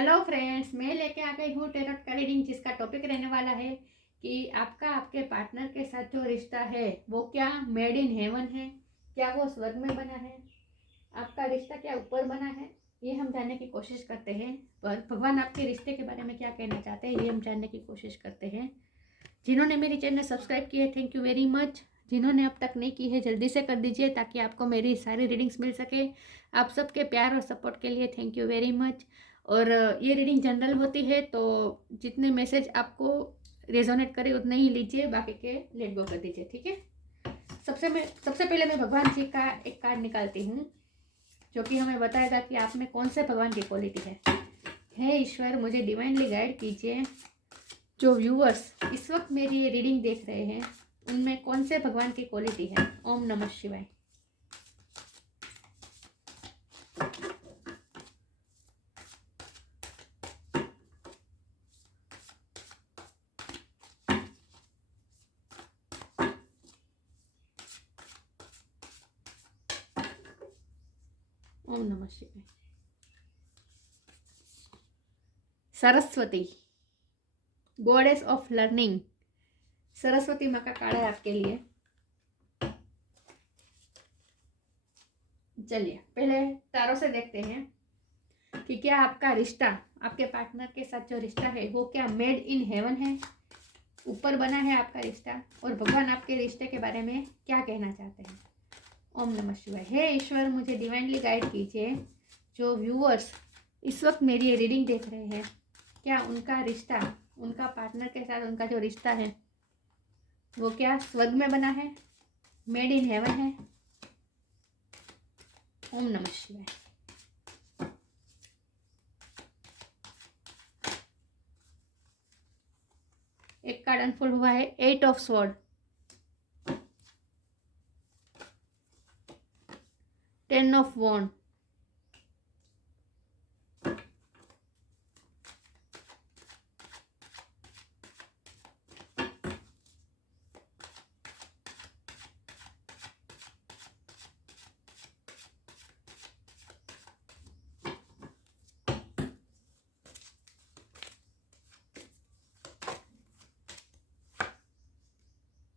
Hello friends, मैं लेके आ गई हूँ टेरोट का रीडिंग, जिसका टॉपिक रहने वाला है कि आपका आपके पार्टनर के साथ जो रिश्ता है वो क्या मेड इन हेवन है, क्या वो स्वर्ग में बना है, आपका रिश्ता क्या ऊपर बना है। ये हम जानने की कोशिश करते हैं। पर भगवान आपके रिश्ते के बारे में क्या कहना चाहते हैं, ये हम जानने की कोशिश करते हैं। जिन्होंने मेरी चैनल सब्सक्राइब की है, थैंक यू वेरी मच। जिन्होंने अब तक नहीं की है, जल्दी से कर दीजिए ताकि आपको मेरी सारी रीडिंग्स मिल सके। आप सबके प्यार और सपोर्ट के लिए थैंक यू वेरी मच। और ये रीडिंग जनरल होती है, तो जितने मैसेज आपको रेजोनेट करे उतने ही लीजिए, बाकी के लेट गो कर दीजिए, ठीक है। सबसे पहले मैं भगवान जी का एक कार्ड निकालती हूँ, जो कि हमें बताएगा कि आप में कौन से भगवान की क्वालिटी है। हे ईश्वर, मुझे डिवाइनली गाइड कीजिए। जो व्यूअर्स इस वक्त मेरी ये रीडिंग देख रहे हैं, उनमें कौन से भगवान की क्वालिटी है। ओम नमः शिवाय। ओम नमः शिवाय। Saraswati, goddess of learning. Saraswati माँ का कार्ड है आपके लिए। चलिए पहले तारों से देखते हैं कि क्या आपका रिश्ता, आपके पार्टनर के साथ जो रिश्ता है वो क्या मेड इन हेवन है, ऊपर बना है आपका रिश्ता, और भगवान आपके रिश्ते के बारे में क्या कहना चाहते हैं। ओम नमः शिवाय। हे ईश्वर, मुझे डिवाइनली गाइड कीजिए। जो व्यूअर्स इस वक्त मेरी ये रीडिंग देख रहे हैं, क्या उनका रिश्ता, उनका पार्टनर के साथ उनका जो रिश्ता है वो क्या स्वर्ग में बना है, मेड इन हेवन है। ओम नमः शिवाय। एक कार्ड अनफोल्ड हुआ है, 8 of sword, 10 of wand,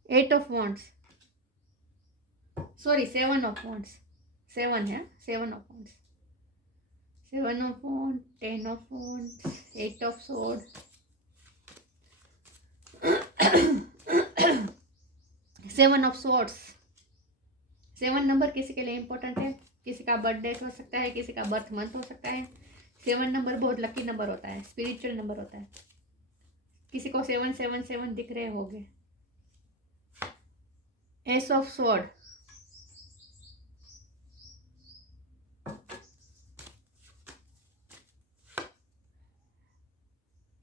8 of wands, sorry 7 of wands, 7 है, 7 of wands, 7 of wand, 10 of wands, 8 of sword, 7 of swords. 7 number किसी के लिए इंपॉर्टेंट है, किसी का बर्थ डेट हो सकता है, किसी का बर्थ मंथ हो सकता है। 7 नंबर बहुत लकी नंबर होता है, स्पिरिचुअल नंबर होता है। किसी को 777 दिख रहे होंगे। S of sword,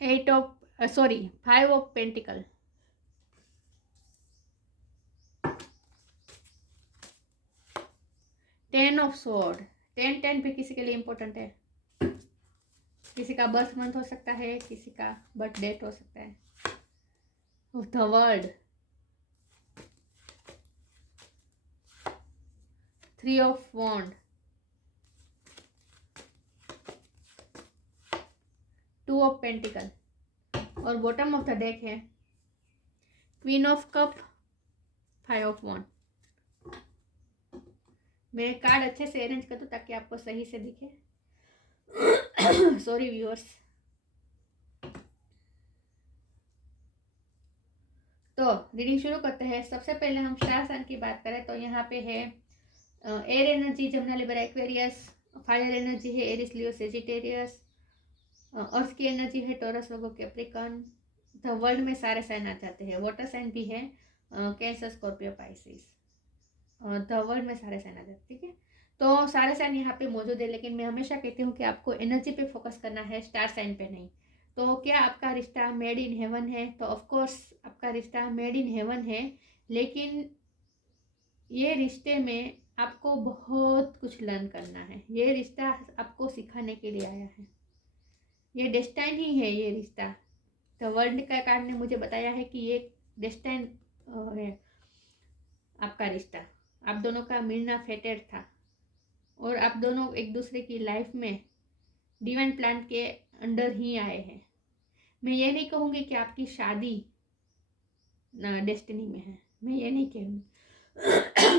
5 of pentacle, 10 of sword. 10 भी किसी के लिए इंपॉर्टेंट है, किसी का बर्थ मंथ हो सकता है, किसी का बर्थ डेट हो सकता है। The world, 3 of wand, 2 of pentacle, और बॉटम ऑफ द डेक है queen of cup, 5 of wand. मैं कार्ड अच्छे से अरेंज कर दूं ताकि आपको सही से दिखे। Sorry viewers. तो रीडिंग शुरू करते हैं। सबसे पहले हम स्टार साइन की बात करें तो यहाँ पे है air energy Jamuna Libra Aquarius, fire energy है एरिस लियो सेजिटेरियस, अर्थ की एनर्जी है Taurus Virgo Capricorn. The world में सारे साइन आ जाते हैं। वाटर साइन भी है cancer Scorpio Pisces. The world में सारे साइन आ जाते हैं, ठीक है। तो सारे साइन यहाँ पे मौजूद है, लेकिन मैं हमेशा कहती हूँ कि आपको एनर्जी पे फोकस करना है, स्टार साइन पे नहीं। तो क्या आपका रिश्ता मेड इन हेवन है? तो ऑफकोर्स आपका रिश्ता मेड इन हेवन है, लेकिन ये रिश्ते में आपको बहुत कुछ लर्न करना है। ये रिश्ता आपको सिखाने के लिए आया है, ये डेस्टाइन ही है ये रिश्ता। तो वर्ल्ड का कार्ड ने मुझे बताया है कि ये डेस्टाइन है आपका रिश्ता। आप दोनों का मिलना फेटेड था, और आप दोनों एक दूसरे की लाइफ में डिवाइन प्लान के अंडर ही आए हैं। मैं ये नहीं कहूँगी कि आपकी शादी डेस्टिनी में है, मैं ये नहीं कहूँगी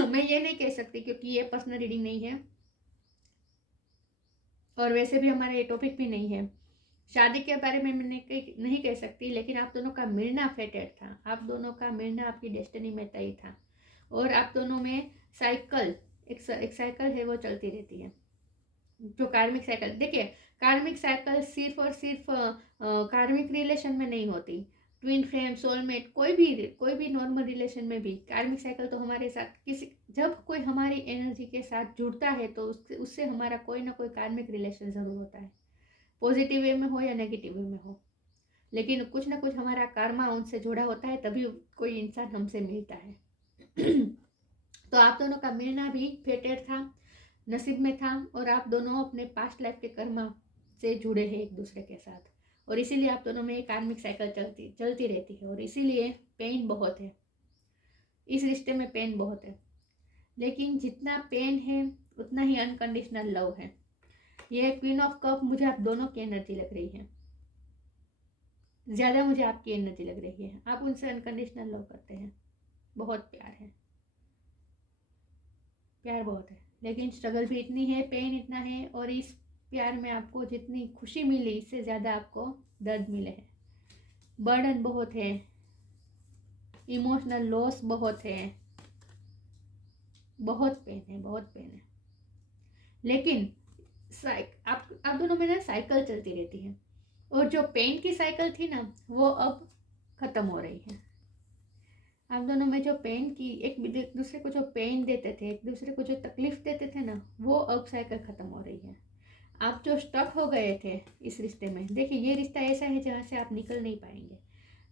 मैं ये नहीं कह सकती क्योंकि ये पर्सनल रीडिंग नहीं है और वैसे भी हमारा ये टॉपिक भी नहीं है। शादी के बारे में मैं नहीं कह सकती, लेकिन आप दोनों का मिलना फेटेड था, आप दोनों का मिलना आपकी डेस्टिनी में तय था और आप दोनों में साइकिल एक साइकिल है वो चलती रहती है, जो कार्मिक साइकिल। देखिए, कार्मिक साइकिल सिर्फ और सिर्फ कार्मिक रिलेशन में नहीं होती, ट्विन फ्लेम, सोलमेट, कोई भी नॉर्मल रिलेशन में भी कार्मिक साइकिल तो हमारे साथ जब कोई हमारी एनर्जी के साथ जुड़ता है तो उससे हमारा कोई ना कोई कार्मिक रिलेशन ज़रूर होता है, पॉजिटिव वे में हो या नेगेटिव वे में हो, लेकिन कुछ ना कुछ हमारा कर्मा उनसे जुड़ा होता है, तभी कोई इंसान हमसे मिलता है तो आप दोनों का मिलना भी फेटेड था, नसीब में था और आप दोनों अपने पास्ट लाइफ के कर्मा से जुड़े हैं एक दूसरे के साथ और इसीलिए आप दोनों में एक कार्मिक साइकिल चलती रहती है और इसीलिए पेन बहुत है, इस रिश्ते में पेन बहुत है, लेकिन जितना पेन है उतना ही अनकंडीशनल लव है। ये क्वीन ऑफ कप मुझे आप दोनों की एनर्जी लग रही है, ज़्यादा मुझे आपकी एनर्जी लग रही है, आप उनसे अनकंडीशनल लव करते हैं, बहुत प्यार है, प्यार बहुत है, लेकिन स्ट्रगल भी इतनी है, पेन इतना है और इस प्यार में आपको जितनी खुशी मिली इससे ज़्यादा आपको दर्द मिले हैं, बर्डन बहुत है, इमोशनल लॉस बहुत है, बहुत पेन है, बहुत पेन है, लेकिन आप दोनों में ना साइकिल चलती रहती है और जो पेन की साइकिल थी ना वो अब ख़त्म हो रही है। आप दोनों में जो पेन की एक दूसरे को जो पेन देते थे, एक दूसरे को जो तकलीफ देते थे ना, वो अब साइकिल ख़त्म हो रही है। आप जो स्टक हो गए थे इस रिश्ते में, देखिए ये रिश्ता ऐसा है जहाँ से आप निकल नहीं पाएंगे,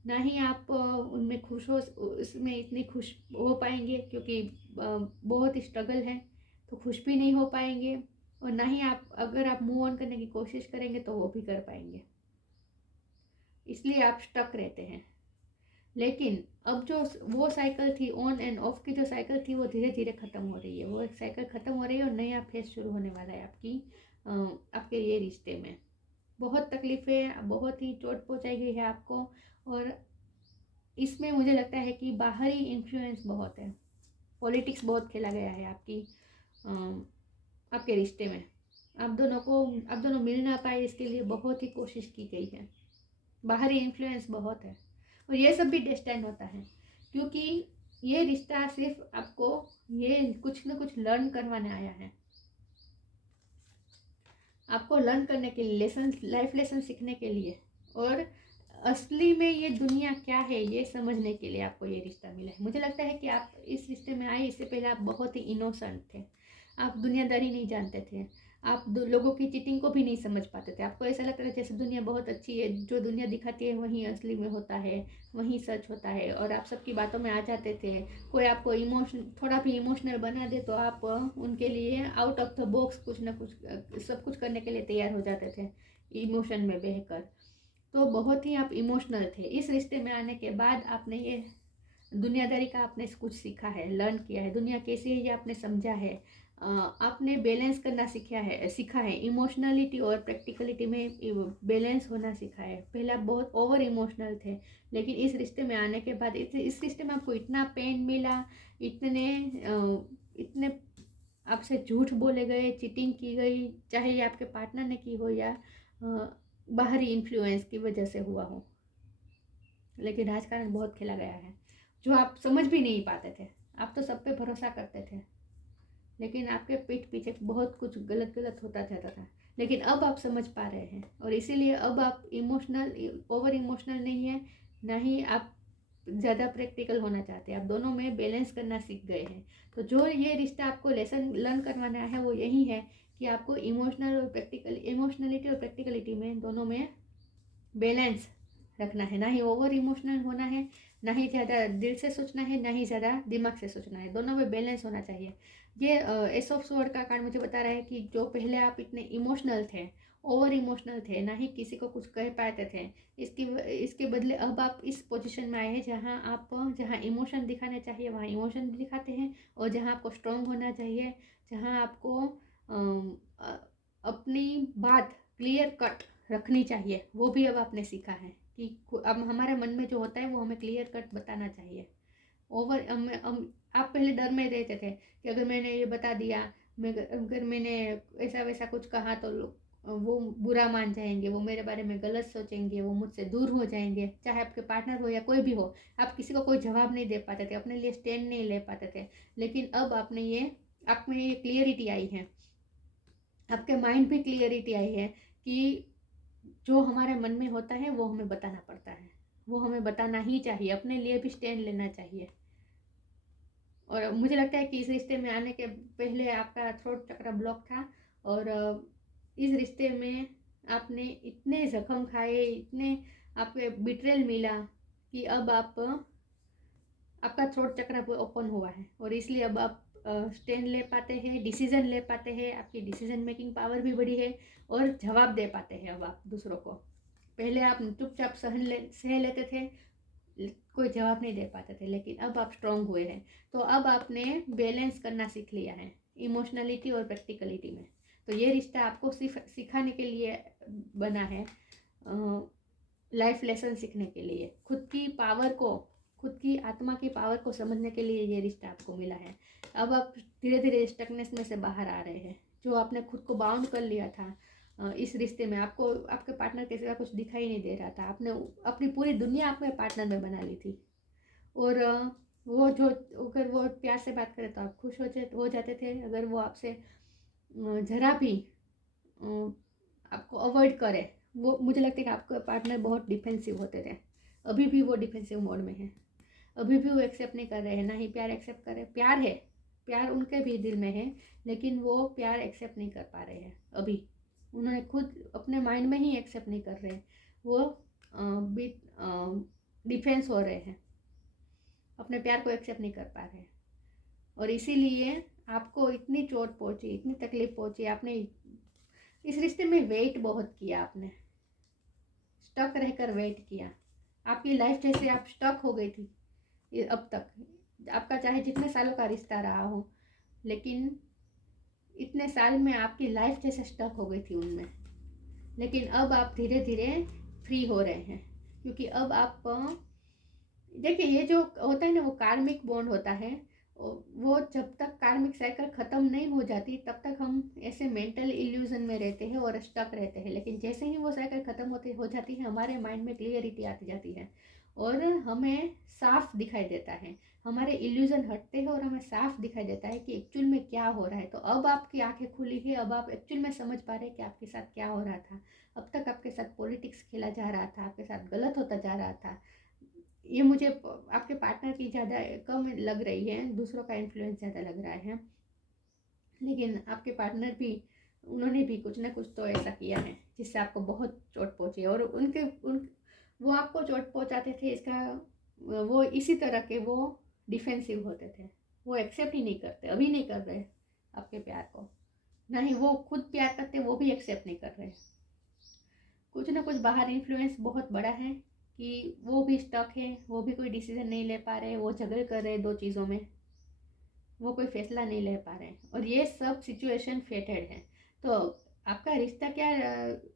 ना ही आप उनमें खुश हो, उसमें इतनी खुश हो पाएंगे क्योंकि बहुत स्ट्रगल है, तो खुश भी नहीं हो पाएंगे और ना ही आप अगर आप मूव ऑन करने की कोशिश करेंगे तो वो भी कर पाएंगे, इसलिए आप स्टक रहते हैं। लेकिन अब जो वो साइकिल थी, ऑन एंड ऑफ की जो साइकिल थी, वो धीरे धीरे ख़त्म हो रही है, वो एक साइकिल ख़त्म हो रही है और नया फेज शुरू होने वाला है आपके ये रिश्ते में। बहुत तकलीफ़ें, बहुत ही चोट पहुंचाई गई है आपको और इसमें मुझे लगता है कि बाहरी इन्फ्लुएंस बहुत है, पॉलिटिक्स बहुत खेला गया है आपके रिश्ते में। आप दोनों मिल ना पाए इसके लिए बहुत ही कोशिश की गई है, बाहरी इन्फ्लुएंस बहुत है और ये सब भी डेस्टाइन होता है क्योंकि ये रिश्ता सिर्फ आपको ये कुछ ना कुछ लर्न करवाने आया है, आपको लर्न करने के लिए, लाइफ लेसन सीखने के लिए और असली में ये दुनिया क्या है ये समझने के लिए आपको ये रिश्ता मिला है। मुझे लगता है कि आप इस रिश्ते में आए इससे पहले आप बहुत ही इनोसेंट थे, आप दुनियादारी नहीं जानते थे, आप लोगों की चीटिंग को भी नहीं समझ पाते थे, आपको ऐसा लगता था जैसे दुनिया बहुत अच्छी है, जो दुनिया दिखाती है वहीं असली में होता है, वहीं सच होता है और आप सबकी बातों में आ जाते थे। कोई आपको थोड़ा भी इमोशनल बना दे तो आप उनके लिए आउट ऑफ द बॉक्स कुछ ना कुछ सब कुछ करने के लिए तैयार हो जाते थे इमोशन में बहकर, तो बहुत ही आप इमोशनल थे। इस रिश्ते में आने के बाद आपने ये दुनियादारी का आपने कुछ सीखा है, लर्न किया है, दुनिया कैसी है ये आपने समझा है, आपने बैलेंस करना सीखा है, इमोशनलिटी और प्रैक्टिकलिटी में बैलेंस होना सीखा है। पहले आप बहुत ओवर इमोशनल थे, लेकिन इस रिश्ते में आने के बाद इस रिश्ते में आपको इतना पेन मिला, इतने आपसे झूठ बोले गए, चीटिंग की गई, चाहे ये आपके पार्टनर ने की हो या बाहरी इन्फ्लुएंस की वजह से हुआ हो, लेकिन राजकारण बहुत खेला गया है जो आप समझ भी नहीं पाते थे। आप तो सब पे भरोसा करते थे, लेकिन आपके पीठ पीछे बहुत कुछ गलत होता जाता था, लेकिन अब आप समझ पा रहे हैं और इसीलिए अब आप ओवर इमोशनल नहीं है, ना ही आप ज़्यादा प्रैक्टिकल होना चाहते हैं, आप दोनों में बैलेंस करना सीख गए हैं। तो जो ये रिश्ता आपको लेसन लर्न करवाना है वो यही है कि आपको इमोशनलिटी और प्रैक्टिकलिटी में दोनों में बैलेंस रखना है, ना ही ओवर इमोशनल होना है, ना ही ज़्यादा दिल से सोचना है, ना ही ज़्यादा दिमाग से सोचना है, दोनों में बैलेंस होना चाहिए। ये एस ऑफ स्वॉर्ड का कार्ड मुझे बता रहा है कि जो पहले आप इतने इमोशनल थे, ओवर इमोशनल थे, ना ही किसी को कुछ कह पाते थे, इसके बदले अब आप इस पोजीशन में आए हैं जहाँ इमोशन दिखाने चाहिए वहाँ इमोशन भी दिखाते हैं और जहाँ आपको स्ट्रॉन्ग होना चाहिए, जहाँ आपको अपनी बात क्लियर कट रखनी चाहिए, वो भी अब आपने सीखा है कि अब हमारे मन में जो होता है वो हमें क्लियर कट बताना चाहिए। आप पहले डर में रहते थे कि अगर मैंने ये बता दिया, अगर मैंने ऐसा वैसा कुछ कहा तो वो बुरा मान जाएंगे, वो मेरे बारे में गलत सोचेंगे, वो मुझसे दूर हो जाएंगे, चाहे आपके पार्टनर हो या कोई भी हो। आप किसी को कोई जवाब नहीं दे पाते थे, अपने लिए स्टैंड नहीं ले पाते थे। लेकिन अब आप में ये क्लियरिटी आई है, आपके माइंड भी क्लियरिटी आई है कि जो हमारे मन में होता है वो हमें बताना पड़ता है, वो हमें बताना ही चाहिए, अपने लिए भी स्टैंड लेना चाहिए। और मुझे लगता है कि इस रिश्ते में आने के पहले आपका थ्रोट चक्र ब्लॉक था, और इस रिश्ते में आपने इतने जख्म खाए, इतने आपको बिट्रेल मिला कि अब आपका थ्रोट चक्र ओपन हुआ है, और इसलिए अब आप स्टैंड ले पाते हैं, डिसीजन ले पाते हैं, आपकी डिसीजन मेकिंग पावर भी बढ़ी है, और जवाब दे पाते हैं अब आप दूसरों को। पहले आप चुपचाप सह लेते थे, कोई जवाब नहीं दे पाते थे, लेकिन अब आप स्ट्रांग हुए हैं। तो अब आपने बैलेंस करना सीख लिया है इमोशनलिटी और प्रैक्टिकलिटी में। तो ये रिश्ता आपको सिखाने के लिए बना है, लाइफ लेसन सीखने के लिए, खुद की आत्मा की पावर को समझने के लिए ये रिश्ता आपको मिला है। अब आप धीरे धीरे स्टकनेस में से बाहर आ रहे हैं। जो आपने खुद को बाउंड कर लिया था इस रिश्ते में, आपको आपके पार्टनर के सिवा कुछ दिखाई नहीं दे रहा था, आपने अपनी पूरी दुनिया आपके पार्टनर में बना ली थी। और वो जो अगर वो प्यार से बात करे तो आप खुश हो जाते थे, अगर वो आपसे ज़रा भी आपको अवॉइड करे, वो मुझे लगता है कि आपके पार्टनर बहुत डिफेंसिव होते थे। अभी भी वो डिफेंसिव मोड में है, अभी भी वो एक्सेप्ट नहीं कर रहे हैं, ना ही प्यार एक्सेप्ट कर रहे। प्यार है, प्यार उनके भी दिल में है, लेकिन वो प्यार एक्सेप्ट नहीं कर पा रहे हैं अभी। उन्होंने खुद अपने माइंड में ही एक्सेप्ट नहीं कर रहे, वो डिफेंस हो रहे हैं, अपने प्यार को एक्सेप्ट नहीं कर पा रहे। और इसीलिए आपको इतनी चोट पहुंची, इतनी तकलीफ पहुंची, आपने इस रिश्ते में वेट बहुत किया, आपने स्टक रहकर वेट किया। आपकी लाइफ जैसे आप स्टक हो गई थी अब तक, आपका चाहे जितने सालों का रिश्ता रहा हो, लेकिन इतने साल में आपकी लाइफ जैसे स्टक हो गई थी उनमें। लेकिन अब आप धीरे धीरे फ्री हो रहे हैं, क्योंकि अब आप देखिए, ये जो होता है ना, वो कार्मिक बॉन्ड होता है। वो जब तक कार्मिक साइकिल ख़त्म नहीं हो जाती तब तक हम ऐसे मेंटल इल्यूजन में रहते हैं और स्टक रहते हैं। लेकिन जैसे ही वो साइकिल ख़त्म हो जाती है, हमारे माइंड में क्लियरिटी आती जाती है और हमें साफ दिखाई देता है, हमारे इल्यूजन हटते हैं और हमें साफ दिखाई देता है कि एक्चुअल में क्या हो रहा है। तो अब आपकी आंखें खुली है, अब आप एक्चुअल में समझ पा रहे हैं कि आपके साथ क्या हो रहा था। अब तक आपके साथ पॉलिटिक्स खेला जा रहा था, आपके साथ गलत होता जा रहा था। ये मुझे आपके पार्टनर की ज़्यादा कम लग रही है, दूसरों का इन्फ्लुएंस ज़्यादा लग रहा है। लेकिन आपके पार्टनर भी, उन्होंने भी कुछ ना कुछ तो ऐसा किया है जिससे आपको बहुत चोट पहुँची। और वो आपको चोट पहुँचाते थे, इसका वो इसी तरह के वो डिफेंसिव होते थे, वो एक्सेप्ट ही नहीं करते, अभी नहीं कर रहे आपके प्यार को, ना ही वो खुद प्यार करते, वो भी एक्सेप्ट नहीं कर रहे। कुछ ना कुछ बाहर इन्फ्लुएंस बहुत बड़ा है कि वो भी स्टक है, वो भी कोई डिसीजन नहीं ले पा रहे, वो झगड़ कर रहे दो चीज़ों में, वो कोई फैसला नहीं ले पा रहे, और ये सब सिचुएशन फेटेड है। तो आपका रिश्ता क्या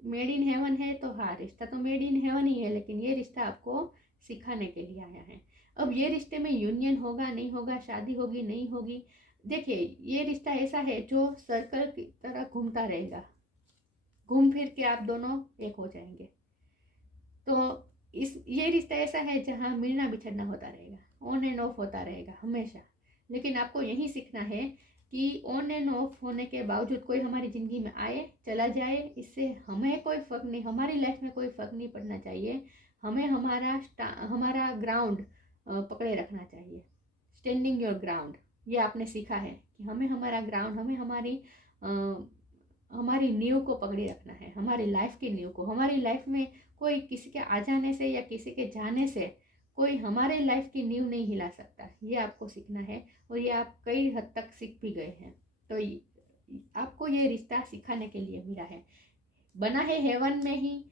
मेड इन हेवन है? तो हाँ, रिश्ता तो मेड इन हेवन ही है, लेकिन ये रिश्ता आपको सिखाने के लिए आया है। अब ये रिश्ते में यूनियन होगा नहीं होगा, शादी होगी नहीं होगी, देखिए ये रिश्ता ऐसा है जो सर्कल की तरह घूमता रहेगा, घूम फिर के आप दोनों एक हो जाएंगे। तो ये रिश्ता ऐसा है जहाँ मिलना बिछड़ना होता रहेगा, ऑन एंड ऑफ होता रहेगा हमेशा। लेकिन आपको यही सीखना है कि ऑन एंड ऑफ होने के बावजूद कोई हमारी ज़िंदगी में आए चला जाए, इससे हमें कोई फ़र्क नहीं, हमारी लाइफ में कोई फ़र्क नहीं पड़ना चाहिए। हमें हमारा ग्राउंड पकड़े रखना चाहिए, स्टैंडिंग योर ग्राउंड। ये आपने सीखा है कि हमें हमारा ग्राउंड, हमें हमारी नींव को पकड़े रखना है, हमारी लाइफ की नींव को। हमारी लाइफ में कोई किसी के आ जाने से या किसी के जाने से कोई हमारे लाइफ की नींव नहीं हिला सकता, ये आपको सीखना है। और ये आप कई हद तक सीख भी गए हैं। तो आपको ये रिश्ता सिखाने के लिए मिला है, बना है हेवन में ही,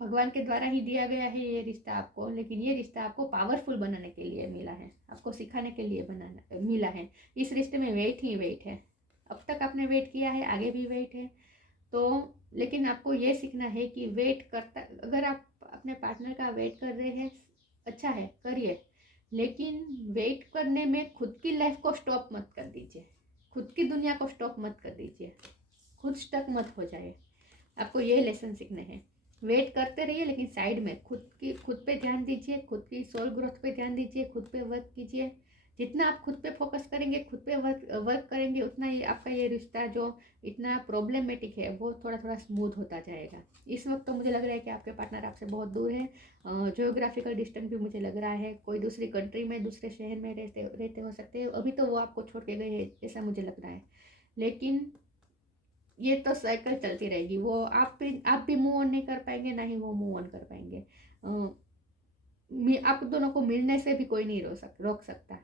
भगवान के द्वारा ही दिया गया है ये रिश्ता आपको। लेकिन ये रिश्ता आपको पावरफुल बनाने के लिए मिला है, आपको सिखाने के लिए मिला है। इस रिश्ते में वेट ही वेट है, अब तक आपने वेट किया है, आगे भी वेट है। तो लेकिन आपको ये सीखना है कि वेट करता, अगर आप अपने पार्टनर का वेट कर रहे हैं, अच्छा है, करिए, लेकिन वेट करने में खुद की लाइफ को स्टॉप मत कर दीजिए, खुद की दुनिया को स्टॉप मत कर दीजिए, खुद स्टक मत हो जाए। आपको ये लेसन सीखने हैं। वेट करते रहिए, लेकिन साइड में खुद पे ध्यान दीजिए, खुद की सोल ग्रोथ पे ध्यान दीजिए, खुद पे वर्क कीजिए। जितना आप खुद पे फोकस करेंगे, खुद पे वर्क करेंगे, उतना ही आपका ये रिश्ता जो इतना प्रॉब्लमेटिक है वो थोड़ा थोड़ा स्मूथ होता जाएगा। इस वक्त तो मुझे लग रहा है कि आपके पार्टनर आपसे बहुत दूर है, जियोग्राफिकल डिस्टेंस भी मुझे लग रहा है, कोई दूसरी कंट्री में, दूसरे शहर में रहते हो सकते हैं। अभी तो वो आपको छोड़ के गए हैं ऐसा मुझे लग रहा है, लेकिन ये तो साइकिल चलती रहेगी। वो आप भी मूव ऑन नहीं कर पाएंगे, ना ही वो मूव ऑन कर पाएंगे। आप दोनों को मिलने से भी कोई नहीं रोक सकता।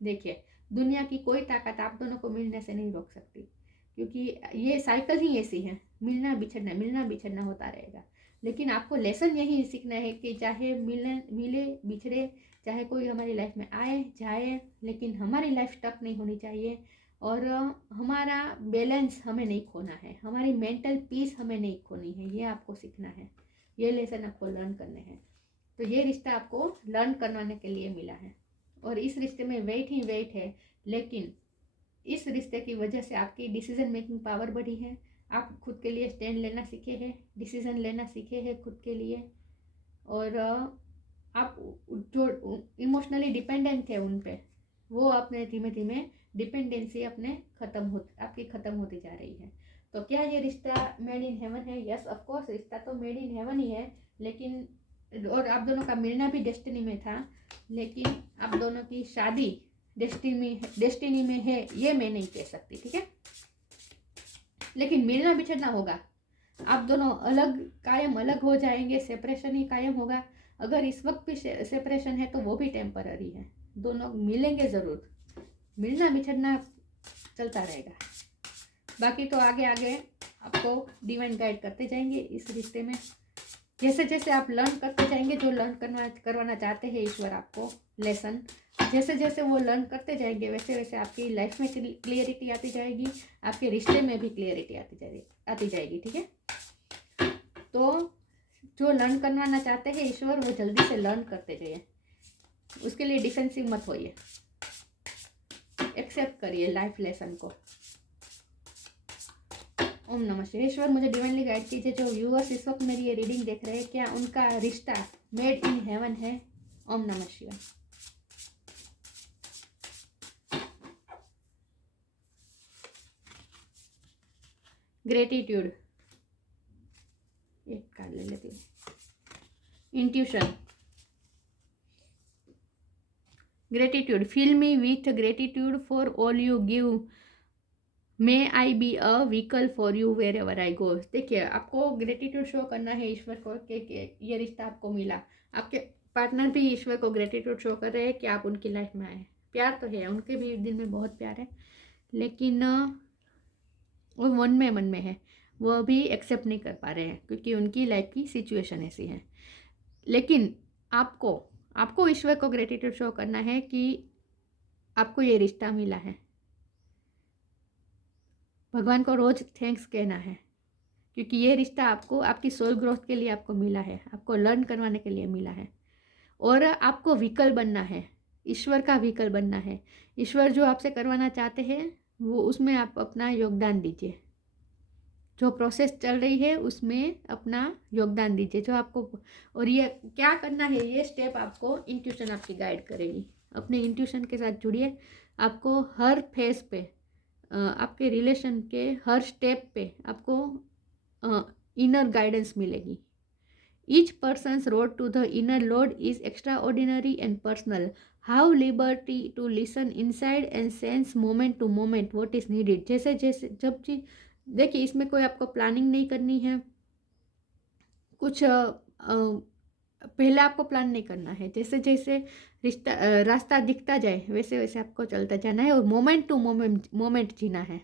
देखिए, दुनिया की कोई ताकत आप दोनों को मिलने से नहीं रोक सकती, क्योंकि ये साइकिल ही ऐसी है, मिलना बिछड़ना होता रहेगा। लेकिन आपको लेसन यही सीखना है कि चाहे मिले बिछड़े, चाहे कोई हमारी लाइफ में आए जाए, लेकिन हमारी लाइफ स्टक नहीं होनी चाहिए, और हमारा बैलेंस हमें नहीं खोना है, हमारी मेंटल पीस हमें नहीं खोनी है। ये आपको सीखना है, ये लेसन आपको लर्न करने हैं। तो ये रिश्ता आपको लर्न करवाने के लिए मिला है, और इस रिश्ते में वेट ही वेट है, लेकिन इस रिश्ते की वजह से आपकी डिसीजन मेकिंग पावर बढ़ी है। आप खुद के लिए स्टैंड लेना सीखे हैं, डिसीजन लेना सीखे हैं खुद के लिए, और आप जो इमोशनली डिपेंडेंट थे उन पे, वो अपने धीमे धीमे डिपेंडेंसी आपकी ख़त्म होती जा रही है। तो क्या ये रिश्ता मेड इन हेवन है? यस, ऑफ कोर्स, रिश्ता तो मेड इन हेवन ही है, लेकिन और आप दोनों का मिलना भी डेस्टिनी में था, लेकिन आप दोनों की शादी डेस्टिनी में है ये मैं नहीं कह सकती, ठीक है। लेकिन मिलना बिछड़ना होगा, आप दोनों कायम अलग हो जाएंगे, सेपरेशन ही कायम होगा। अगर इस वक्त भी सेपरेशन है तो वो भी टेम्पररी है, दोनों मिलेंगे ज़रूर, मिलना बिछड़ना चलता रहेगा। बाकी तो आगे आगे आपको डिवाइन गाइड करते जाएंगे इस रिश्ते में, जैसे जैसे आप लर्न करते जाएंगे, जो लर्न करवाना चाहते हैं ईश्वर आपको लेसन, जैसे जैसे वो लर्न करते जाएंगे, वैसे वैसे आपकी लाइफ में क्लियरिटी आती जाएगी, आपके रिश्ते में भी क्लियरिटी आती जाएगी, ठीक है। तो जो लर्न करवाना चाहते हैं ईश्वर, वो जल्दी से लर्न करते जाइए, उसके लिए डिफेंसिव मत होइए, एक्सेप्ट करिए लाइफ लेसन को। ओम नमः शिवाय। ईश्वर मुझे डिवाइनली गाइड कीजिए, जो व्यूअर्स इस वक्त मेरी ये रीडिंग देख रहे हैं, क्या उनका रिश्ता मेड इन हेवन है? ओम नमः शिवाय। ग्रेटिट्यूड, एक कार्ड ले लेती हूँ। Intuition, gratitude, feel me with gratitude for all you give, may I be a vehicle for you wherever I go. देखिए, आपको ग्रेटिट्यूड शो करना है ईश्वर को कि ये रिश्ता आपको मिला। आपके पार्टनर भी ईश्वर को ग्रेटिट्यूड शो कर रहे हैं कि आप उनकी लाइफ में आए। प्यार तो है, उनके भी दिल में बहुत प्यार है, लेकिन वो मन में है, वो अभी एक्सेप्ट नहीं कर पा रहे हैं, क्योंकि उनकी लाइफ की सिचुएशन ऐसी है। लेकिन आपको ईश्वर को ग्रेटिट्यूड शो करना है कि आपको ये रिश्ता मिला है। भगवान को रोज़ थैंक्स कहना है, क्योंकि ये रिश्ता आपको आपकी सोल ग्रोथ के लिए आपको मिला है, आपको लर्न करवाने के लिए मिला है, और आपको व्हीकल बनना है, ईश्वर का व्हीकल बनना है। ईश्वर जो आपसे करवाना चाहते हैं वो उसमें आप अपना योगदान दीजिए, जो प्रोसेस चल रही है उसमें अपना योगदान दीजिए, जो आपको। और ये क्या करना है, ये स्टेप आपको इंट्यूशन आपकी गाइड करेगी। अपने इंट्यूशन के साथ जुड़िए, आपको हर फेस पे, आपके रिलेशन के हर स्टेप पे आपको इनर गाइडेंस मिलेगी। Each person's road to the inner lord is extraordinary and personal. How liberty to listen inside and sense moment to moment what is needed. जैसे जैसे जब चीज, देखिए, इसमें कोई आपको प्लानिंग नहीं करनी है, कुछ पहले आपको प्लान नहीं करना है। जैसे जैसे रास्ता दिखता जाए वैसे वैसे आपको चलता जाना है, और मोमेंट टू मोमेंट जीना है।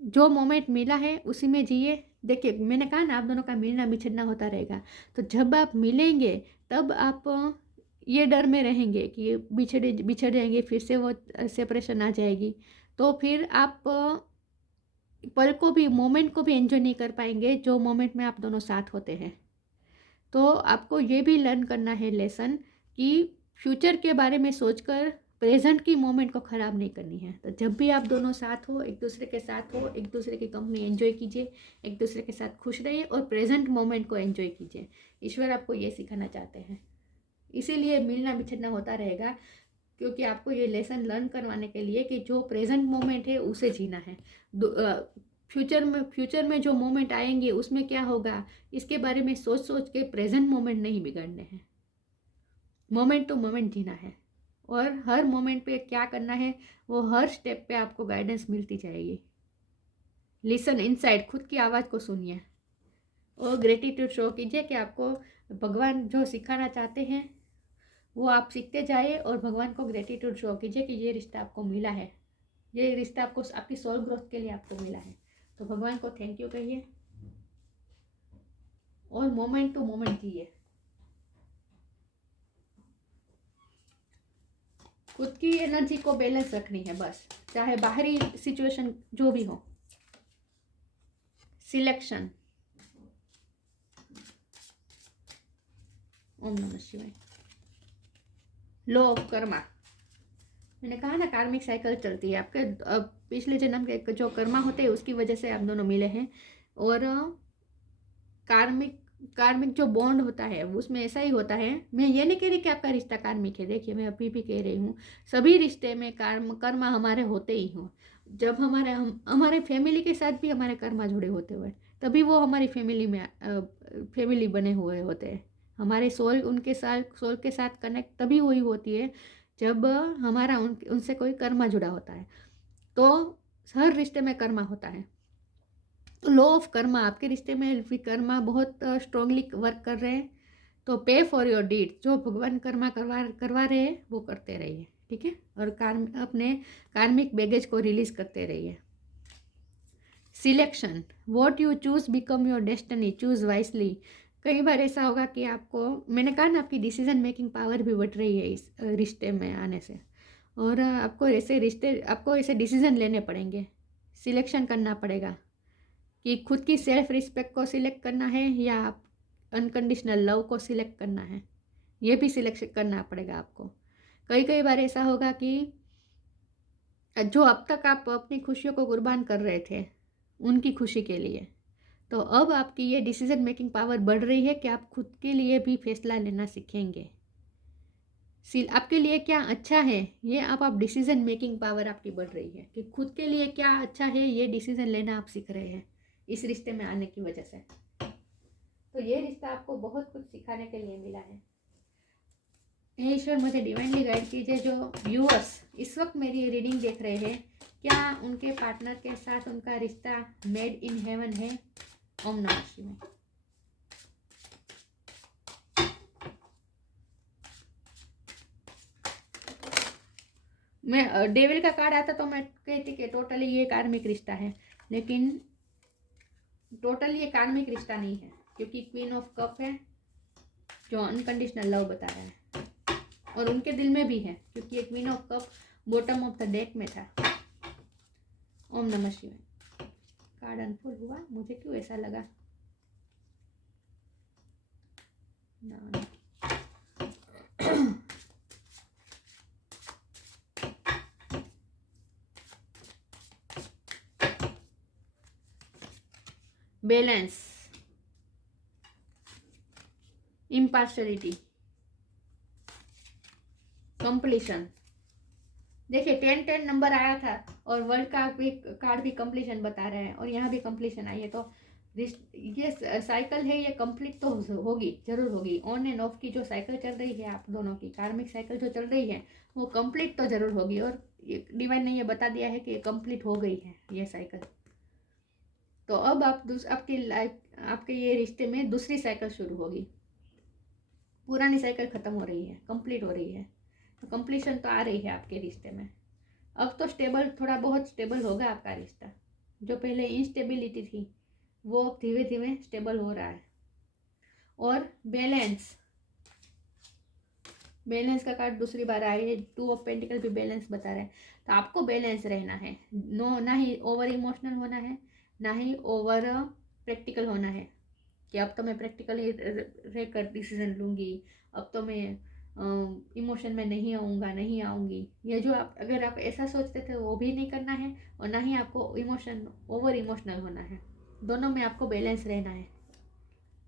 जो मोमेंट मिला है उसी में जिए। देखिए, मैंने कहा ना, आप दोनों का मिलना बिछड़ना होता रहेगा, तो जब आप मिलेंगे तब आप ये डर में रहेंगे कि बिछड़ जाएंगे, फिर से वो सेपरेशन आ जाएगी, तो फिर आप पल को भी, मोमेंट को भी एंजॉय नहीं कर पाएंगे जो मोमेंट में आप दोनों साथ होते हैं। तो आपको ये भी लर्न करना है लेसन कि फ्यूचर के बारे में सोचकर प्रेजेंट की मोमेंट को ख़राब नहीं करनी है। तो जब भी आप दोनों साथ हो, एक दूसरे के साथ हो, एक दूसरे की कंपनी एंजॉय कीजिए, एक दूसरे के साथ खुश रहिए और प्रेजेंट मोमेंट को एंजॉय कीजिए। ईश्वर आपको ये सिखाना चाहते हैं, इसीलिए मिलना बिछड़ना होता रहेगा, क्योंकि आपको ये लेसन लर्न करवाने के लिए कि जो प्रेजेंट मोमेंट है उसे जीना है। फ्यूचर में जो मोमेंट आएंगे उसमें क्या होगा, इसके बारे में सोच सोच के प्रेजेंट मोमेंट नहीं बिगड़ने हैं। मोमेंट टू मोमेंट जीना है और हर मोमेंट पे क्या करना है वो हर स्टेप पे आपको गाइडेंस मिलती जाएगी। लिसन इनसाइड, खुद की आवाज़ को सुनिए और ग्रेटिट्यूड शो कीजिए कि आपको भगवान जो सिखाना चाहते हैं वो आप सीखते जाइए और भगवान को ग्रेटिट्यूड शो कीजिए कि ये रिश्ता आपको मिला है, ये रिश्ता आपको आपकी सोल ग्रोथ के लिए आपको मिला है। तो भगवान को थैंक यू कहिए और मोमेंट टू मोमेंट जिए। खुद की एनर्जी को बैलेंस रखनी है बस, चाहे बाहरी सिचुएशन जो भी हो। सिलेक्शन, ओम नमः शिवाय। लॉ ऑफ कर्मा, मैंने कहा ना कार्मिक साइकिल चलती है आपके पिछले जन्म के जो कर्मा होते हैं उसकी वजह से आप दोनों मिले हैं। और कार्मिक जो बॉन्ड होता है उसमें ऐसा ही होता है। मैं ये नहीं कह रही कि आपका रिश्ता कार्मिक है, देखिए मैं अभी भी कह रही हूँ सभी रिश्ते में कर्मा हमारे होते ही हों। जब हमारे फैमिली के साथ भी हमारे कर्मा जुड़े होते हुए तभी वो हमारी फैमिली बने हुए होते हैं। हमारे सोल के साथ कनेक्ट तभी हुई होती है जब हमारा उनसे कोई कर्मा जुड़ा होता है। तो हर रिश्ते में कर्मा होता है। तो लॉ ऑफ कर्मा, आपके रिश्ते में भी कर्मा बहुत स्ट्रांगली वर्क कर रहे हैं। तो पे फॉर योर डीड, जो भगवान कर्मा करवा रहे हैं वो करते रहिए, ठीक है। और अपने कार्मिक बैगेज को रिलीज करते रहिए। Selection, what you choose become your destiny, choose wisely. कई बार ऐसा होगा कि आपको, मैंने कहा ना आपकी डिसीजन मेकिंग पावर भी बढ़ रही है इस रिश्ते में आने से। और आपको ऐसे डिसीजन लेने पड़ेंगे, सिलेक्शन करना पड़ेगा कि खुद की सेल्फ रिस्पेक्ट को सिलेक्ट करना है या अनकंडीशनल लव को सिलेक्ट करना है। ये भी सिलेक्शन करना पड़ेगा आपको। कई बार ऐसा होगा कि जो अब तक आप अपनी खुशियों को कुर्बान कर रहे थे उनकी खुशी के लिए, तो अब आपकी ये डिसीजन मेकिंग पावर बढ़ रही है कि आप खुद के लिए भी फैसला लेना सीखेंगे। आपके लिए क्या अच्छा है ये आप डिसीजन मेकिंग पावर आपकी बढ़ रही है कि खुद के लिए क्या अच्छा है ये डिसीजन लेना आप सीख रहे हैं इस रिश्ते में आने की वजह से। तो ये रिश्ता आपको बहुत कुछ सिखाने के लिए मिला है। हे ईश्वर, मुझे डिवाइनली गाइड कीजिए। जो व्यूअर्स इस वक्त मेरी रीडिंग देख रहे हैं, क्या उनके पार्टनर के साथ उनका रिश्ता मेड इन हेवन है? ओम नमः शिवाय। मैं डेविल का कार्ड आता तो मैं कहती कि टोटली ये कार्मिक रिश्ता है, लेकिन टोटली ये कार्मिक रिश्ता नहीं है, क्योंकि क्वीन ऑफ कप है जो अनकंडीशनल लव बता रहा है और उनके दिल में भी है, क्योंकि ये queen of cup bottom of the deck में था। ओम नमः शिवाय। कार्ड अनफोल्ड हुआ, मुझे क्यों ऐसा लगा? ना। Balance, impartiality, completion. देखिए 10-10 नंबर आया था और वर्ल्ड का भी कार्ड भी कंप्लीशन बता रहे हैं और यहाँ भी कंप्लीशन आई है। तो ये साइकिल है, ये कंप्लीट तो होगी, जरूर होगी। ऑन एंड ऑफ की जो साइकिल चल रही है आप दोनों की, कार्मिक साइकिल जो चल रही है वो कंप्लीट तो जरूर होगी। और डिवाइन ने ये बता दिया है कि कंप्लीट हो गई है ये साइकिल। तो अब आपकी लाइफ, आपके ये रिश्ते में दूसरी साइकिल शुरू होगी। पुरानी साइकिल खत्म हो रही है, कंप्लीट हो रही है। तो कंप्लीशन तो आ रही है आपके रिश्ते में। अब तो स्टेबल, थोड़ा बहुत स्टेबल होगा आपका रिश्ता। जो पहले इंस्टेबिलिटी थी वो अब धीरे धीरे स्टेबल हो रहा है। और बैलेंस का कार्ड दूसरी बार आया है। 2 ऑफ पेंटिकल भी बैलेंस बता रहे हैं। तो आपको बैलेंस रहना है, ना ही ओवर इमोशनल होना है, ना ही ओवर प्रैक्टिकल होना है कि अब तो मैं प्रैक्टिकल ही रहकर डिसीजन लूँगी, अब तो मैं इमोशन में नहीं आऊँगी। ये जो आप अगर आप ऐसा सोचते थे वो भी नहीं करना है, और ना ही आपको ओवर इमोशनल होना है। दोनों में आपको बैलेंस रहना है,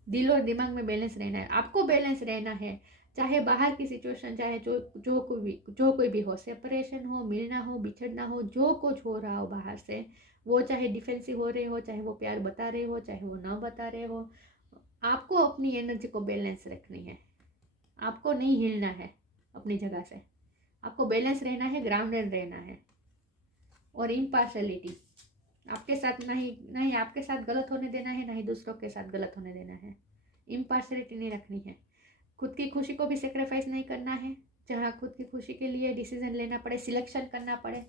दिल और दिमाग में बैलेंस रहना है। आपको बैलेंस रहना है, चाहे बाहर की सिचुएशन, चाहे जो कोई भी हो, सेपरेशन हो, मिलना हो, बिछड़ना हो, जो कुछ हो रहा हो बाहर से, वो चाहे डिफेंसिव हो रहे हो, चाहे वो प्यार बता रहे हो, चाहे वो ना बता रहे हो, आपको अपनी एनर्जी को बैलेंस रखनी है। आपको नहीं हिलना है अपनी जगह से, आपको बैलेंस रहना है, ग्राउंडेड रहना है। और इम्पार्शलिटी, आपके साथ ना ही आपके साथ गलत होने देना है, ना ही दूसरों के साथ गलत होने देना है। इम्पार्शलिटी नहीं रखनी है। खुद की खुशी को भी सेक्रीफाइस नहीं करना है। जहाँ खुद की खुशी के लिए डिसीजन लेना पड़े, सिलेक्शन करना पड़े,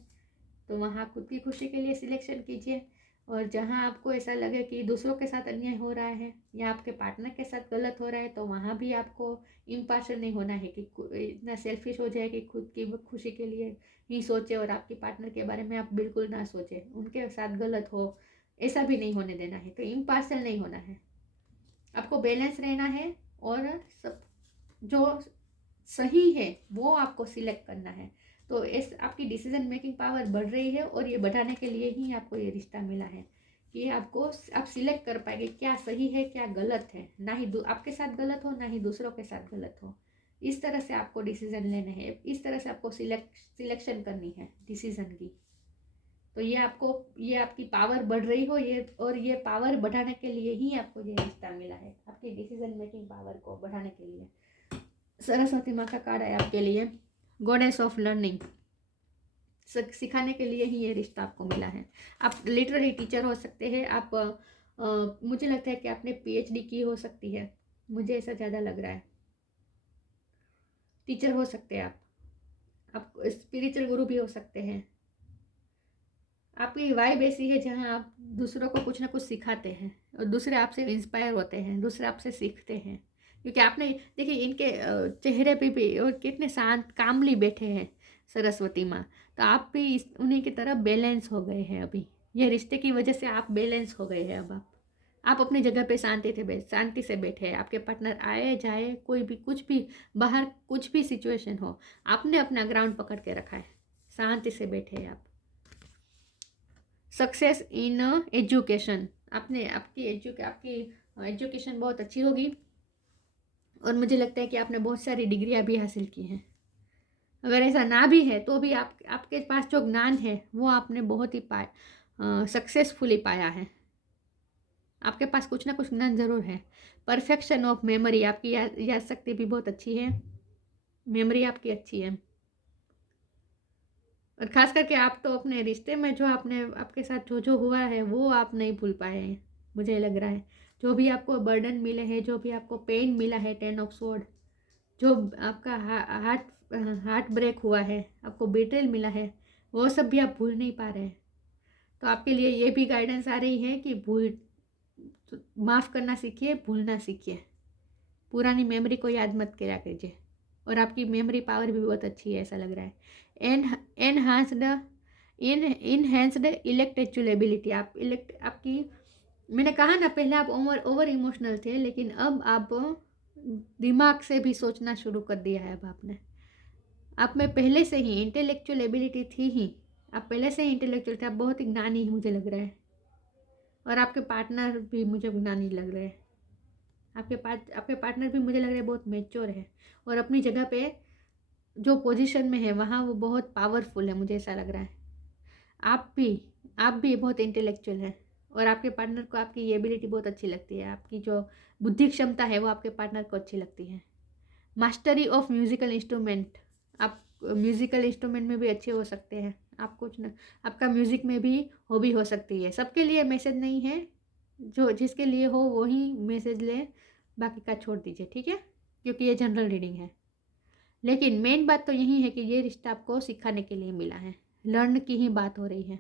तो वहाँ खुद की खुशी के लिए सिलेक्शन कीजिए। और जहाँ आपको ऐसा लगे कि दूसरों के साथ अन्याय हो रहा है या आपके पार्टनर के साथ गलत हो रहा है, तो वहाँ भी आपको इम्पार्शल नहीं होना है कि इतना सेल्फिश हो जाए कि खुद की खुशी के लिए ही सोचे और आपके पार्टनर के बारे में आप बिल्कुल ना सोचे, उनके साथ गलत हो, ऐसा भी नहीं होने देना है। तो इम्पार्शल नहीं होना है, आपको बैलेंस रहना है, और सब जो सही है वो आपको सिलेक्ट करना है। तो इस आपकी डिसीजन मेकिंग पावर बढ़ रही है, और ये बढ़ाने के लिए ही आपको ये रिश्ता मिला है कि आपको आप सिलेक्ट कर पाएंगे क्या सही है क्या गलत है। ना ही आपके साथ गलत हो, ना ही दूसरों के साथ गलत हो। इस तरह से आपको डिसीजन लेने हैं, इस तरह से आपको सिलेक्शन करनी है डिसीजन की। तो ये आपकी पावर बढ़ रही हो, ये पावर बढ़ाने के लिए ही आपको ये रिश्ता मिला है, आपकी डिसीजन मेकिंग पावर को बढ़ाने के लिए। सरस्वती माँ का कार्ड है आपके लिए, गॉडेस ऑफ लर्निंग, सिखाने के लिए ही ये रिश्ता आपको मिला है। आप लिटरली टीचर हो सकते हैं। आप मुझे लगता है कि आपने पीएचडी की हो सकती है, मुझे ऐसा ज़्यादा लग रहा है। टीचर हो सकते हैं आप स्पिरिचुअल गुरु भी हो सकते हैं। आपकी वाइब ऐसी है जहाँ आप दूसरों को कुछ ना कुछ सिखाते हैं, और दूसरे आपसे इंस्पायर होते हैं, दूसरे आपसे सीखते हैं। क्योंकि आपने देखिए इनके चेहरे पे भी और कितने शांत कामली बैठे हैं सरस्वती माँ। तो आप भी उन्हीं की तरह बैलेंस हो गए हैं अभी। ये रिश्ते की वजह से आप बैलेंस हो गए हैं। अब आप अपनी जगह पे शांति से बैठे हैं। आपके पार्टनर आए जाए, कोई भी कुछ भी बाहर कुछ भी सिचुएशन हो, आपने अपना ग्राउंड पकड़ के रखा है, शांति से बैठे हैं आप। सक्सेस इन एजुकेशन, आपकी एजुकेशन बहुत अच्छी होगी, और मुझे लगता है कि आपने बहुत सारी डिग्रियां भी हासिल की हैं। अगर ऐसा ना भी है तो भी आपके पास जो ज्ञान है वो आपने बहुत ही सक्सेसफुली पाया है। आपके पास कुछ ना कुछ ज्ञान ज़रूर है। परफेक्शन ऑफ मेमोरी, आपकी याद शक्ति भी बहुत अच्छी है, मेमोरी आपकी अच्छी है। और ख़ास करके आप तो अपने रिश्ते में जो आपके साथ जो हुआ है वो आप नहीं भूल पाए हैं, मुझे लग रहा है। जो भी आपको बर्डन मिले हैं, जो भी आपको पेन मिला है, 10 ऑफ स्वॉर्ड, जो आपका हार्ट ब्रेक हुआ है, आपको बेट्रेल मिला है, वो सब भी आप भूल नहीं पा रहे हैं। तो आपके लिए ये भी गाइडेंस आ रही है कि माफ़ करना सीखिए, भूलना सीखिए, पुरानी मेमोरी को याद मत किया कीजिए। और आपकी मेमोरी पावर भी बहुत अच्छी है ऐसा लग रहा है। इनहेंस्ड इलेक्टेचुअल एबिलिटी, आपकी मैंने कहा ना पहले आप ओवर इमोशनल थे, लेकिन अब आप दिमाग से भी सोचना शुरू कर दिया है। अब आप में पहले से ही इंटेलेक्चुअल एबिलिटी थी ही, आप पहले से ही इंटेलेक्चुअल थे, आप बहुत ही ज्ञानी मुझे लग रहा है। और आपके पार्टनर भी मुझे ज्ञानी लग रहे हैं। आपके पार्टनर भी मुझे लग रहा है बहुत मैच्योर है, और अपनी जगह पे जो पोजीशन में है वहाँ वो बहुत पावरफुल है, मुझे ऐसा लग रहा है। आप भी बहुत इंटेलेक्चुअल है, और आपके पार्टनर को आपकी ये एबिलिटी बहुत अच्छी लगती है। आपकी जो बुद्धि क्षमता है वो आपके पार्टनर को अच्छी लगती है। मास्टरी ऑफ म्यूजिकल इंस्ट्रूमेंट, आप म्यूजिकल इंस्ट्रूमेंट में भी अच्छे हो सकते हैं। आप कुछ ना आपका म्यूज़िक में भी हॉबी हो सकती है। सबके लिए मैसेज नहीं है, जो जिसके लिए हो वही मैसेज ले, बाकी का छोड़ दीजिए, ठीक है, क्योंकि ये जनरल रीडिंग है। लेकिन मेन बात तो यही है कि ये रिश्ता आपको सिखाने के लिए मिला है, लर्न की ही बात हो रही है।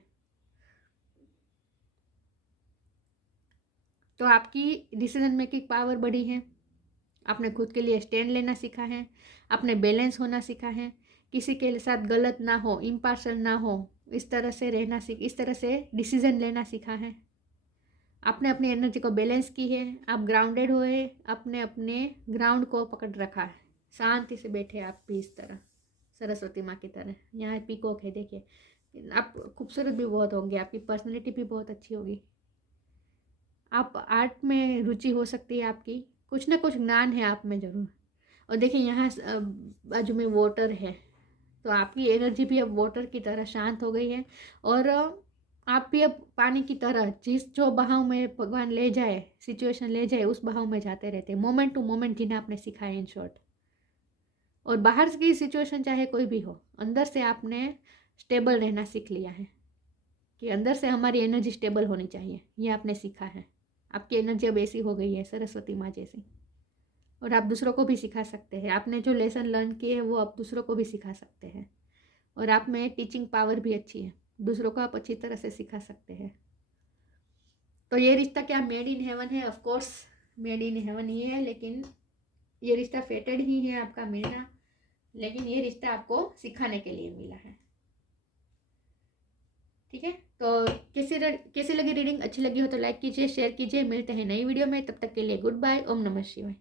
तो आपकी डिसीजन मेकिंग पावर बढ़ी है, आपने खुद के लिए स्टैंड लेना सीखा है, आपने बैलेंस होना सीखा है, किसी के साथ गलत ना हो, इम्पार्शल ना हो, इस तरह से डिसीजन लेना सीखा है। आपने अपनी एनर्जी को बैलेंस की है, आप ग्राउंडेड हुए, आपने अपने ग्राउंड को पकड़ रखा है, शांति से बैठे आप भी इस तरह सरस्वती माँ की तरह। यहाँ पीकॉक है, देखिए आप खूबसूरत भी बहुत होंगे, आपकी पर्सनैलिटी भी बहुत अच्छी होगी, आप आर्ट में रुचि हो सकती है आपकी, कुछ ना कुछ ज्ञान है आप में ज़रूर। और देखिए यहाँ बाजू में वाटर है, तो आपकी एनर्जी भी अब वाटर की तरह शांत हो गई है। और आप भी अब पानी की तरह जिस जो बहाव में भगवान ले जाए, सिचुएशन ले जाए, उस बहाव में जाते रहते हैं, मोमेंट टू मोमेंट, जिन्हें आपने सिखाया इन शॉर्ट। और बाहर की सिचुएशन चाहे कोई भी हो, अंदर से आपने स्टेबल रहना सीख लिया है कि अंदर से हमारी एनर्जी स्टेबल होनी चाहिए, ये आपने सीखा है। आपकी एनर्जी अब ऐसी हो गई है सरस्वती माँ जैसी, और आप दूसरों को भी सिखा सकते हैं। आपने जो लेसन लर्न किए हैं वो आप दूसरों को भी सिखा सकते हैं, और आप में टीचिंग पावर भी अच्छी है, दूसरों को आप अच्छी तरह से सिखा सकते हैं। तो ये रिश्ता क्या मेड इन हेवन है? Of course made in heaven he है, लेकिन ये रिश्ता फेटेड ही है आपका मिलना, लेकिन ये रिश्ता आपको सिखाने के लिए मिला है। ठीक है, तो कैसी लगी रीडिंग? अच्छी लगी हो तो लाइक कीजिए, शेयर कीजिए। मिलते हैं नई वीडियो में, तब तक के लिए गुड बाय। ओम नमः शिवाय।